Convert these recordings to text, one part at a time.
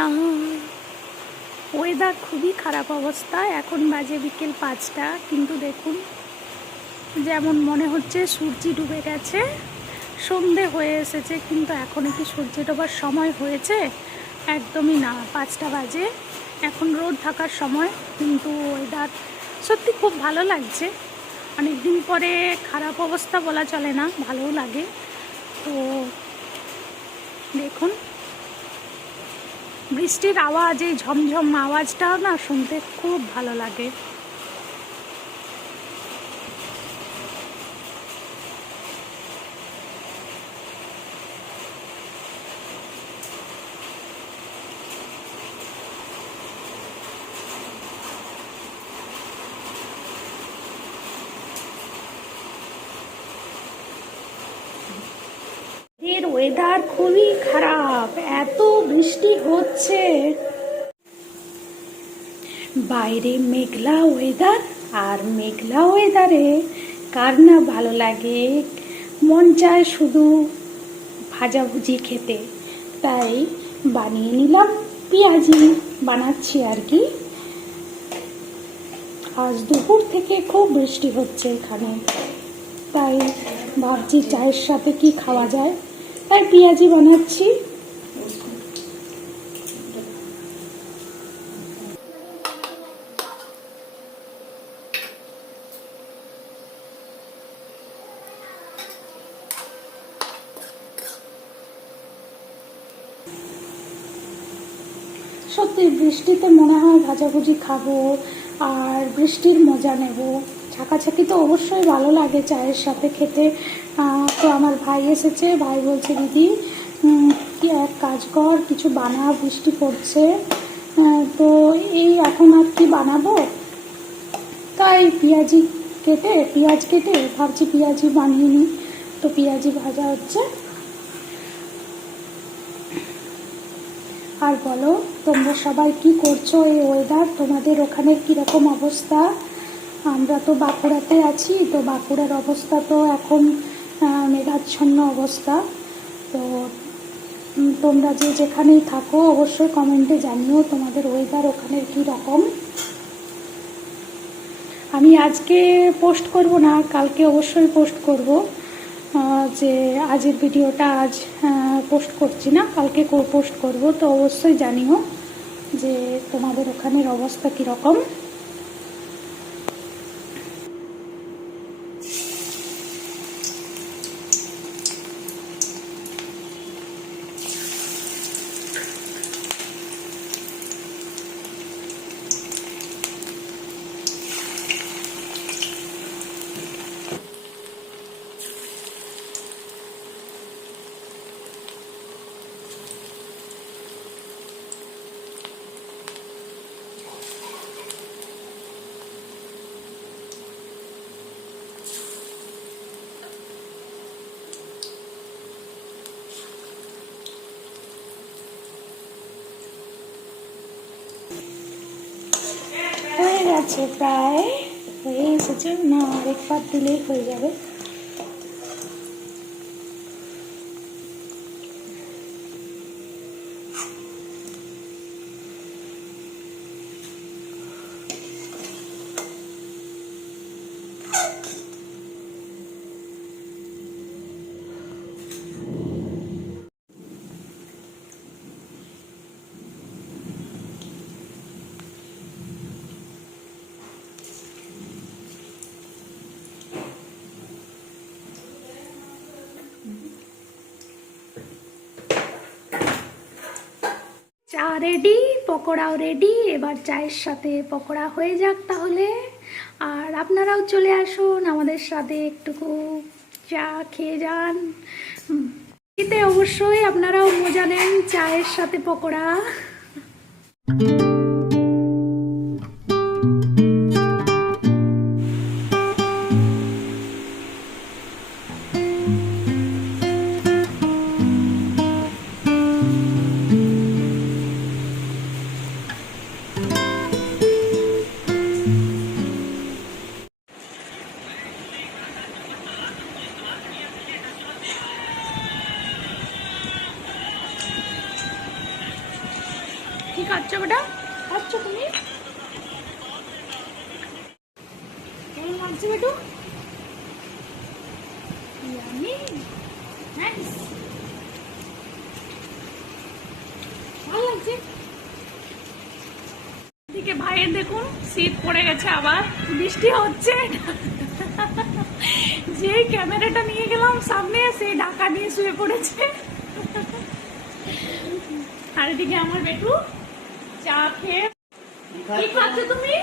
না ওয়েদার খুবই খারাপ অবস্থা। এখন বাজে বিকেল পাঁচটা। কিন্তু দেখুন, যেমন মনে হচ্ছে সূর্যি ডুবে গেছে। সন্ধে হয়ে এসেছে, কিন্তু এখনও কি সূর্য ডোবার সময় হয়েছে? একদমই না। পাঁচটা বাজে। এখন রোদ থাকার সময়, কিন্তু ওয়েদার সত্যি খুব ভালো লাগছে। অনেক দিন পরে খারাপ অবস্থা বলা চলে না, ভালোও লাগে। তো দেখুন বৃষ্টির আওয়াজ এই ঝমঝম আওয়াজটাও না শুনতে খুব ভালো লাগে। ওয়েদার খুবই খারাপ। এত বৃষ্টি হচ্ছে। বাইরে মেঘলা ওয়েদার আর মেঘলা ওয়েদারে কার না ভালো লাগে? মন চায় শুধু ভাজাভুজি খেতে। তাই বানিয়ে নিলাম পেঁয়াজি। বানাচ্ছি আর কি। আজ দুপুর থেকে খুব বৃষ্টি হচ্ছে এখানে। তাই ভাবছি চায়ের সাথে কি খাওয়া যায়? তাই পেঁয়াজি বানাচ্ছি। সত্যি বৃষ্টিতে মনে হয় ভাজাভুজি খাব আর বৃষ্টির মজা নেব। ছাকাছাকি তো অবশ্যই ভালো লাগে চায়ের সাথে খেতে। তো আমার ভাই এসেছে, ভাই বলছে, দিদি কি এক কাজ কর, কিছু বানা, বৃষ্টি পড়ছে। তো এই এখন আর কি বানাবো? তাই পেঁয়াজি কেটে, পেঁয়াজ কেটে ভাবছি পেঁয়াজি বানিয়ে নিই। তো পেঁয়াজি ভাজা হচ্ছে। আর বলো, তোমরা সবাই কি করছ এই ওয়েদার তোমাদের ওখানে কীরকম অবস্থা? আমরা তো বাঁকুড়াতে আছি, তো বাঁকুড়ার অবস্থা তো এখন মেঘাচ্ছন্ন অবস্থা। তো তোমরা যে যেখানেই থাকো, অবশ্যই কমেন্টে জানিও তোমাদের ওয়েদার ওখানের কী রকম। আমি আজকে পোস্ট করব না, কালকে অবশ্যই পোস্ট করব যে আজের ভিডিওটা আজ পোস্ট করছি না, কালকে পোস্ট করব, তো অবশ্যই জানিও যে তোমাদের ওখানের অবস্থা কীরকম গেছে প্রায়। হয়ে এসেছে। না আরেক পাত দিলেই হয়ে যাবে। রেডি, পকোড়াও রেডি, এবার চায়ের সাথে পকোড়া হয়ে যাক তাহলে। আর আপনারাও চলে আসুন আমাদের সাথে একটুকু চা খেয়ে যান। এতে অবশ্যই আপনারাও মজা নেন চায়ের সাথে পকোড়া। খাচ্ছ বেটা? খাচ্ছ তুমি? কেমন লাগছে বেটু? দেখুন, শীত পড়ে গেছে আবার। বৃষ্টি হচ্ছে। যে ক্যামেরাটা নিয়ে গেলাম সামনে, সেই ঢাকা দিয়ে শুয়ে পড়েছে। আর এদিকে আমার বেটু। চা খেয়ে কি খাচ্ছ? তুমি।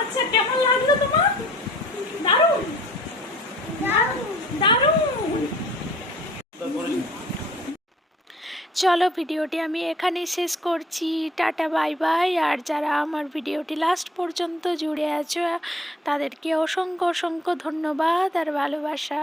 আচ্ছা কেমন লাগল তোমার? দারুণ। দারুণ। চলো ভিডিওটি আমি এখানেই শেষ করছি। Tata bye bye. আর যারা আমার ভিডিওটি লাস্ট পর্যন্ত জুড়ে আছো তাদেরকে অসংখ্য অসংখ্য ধন্যবাদ আর ভালোবাসা।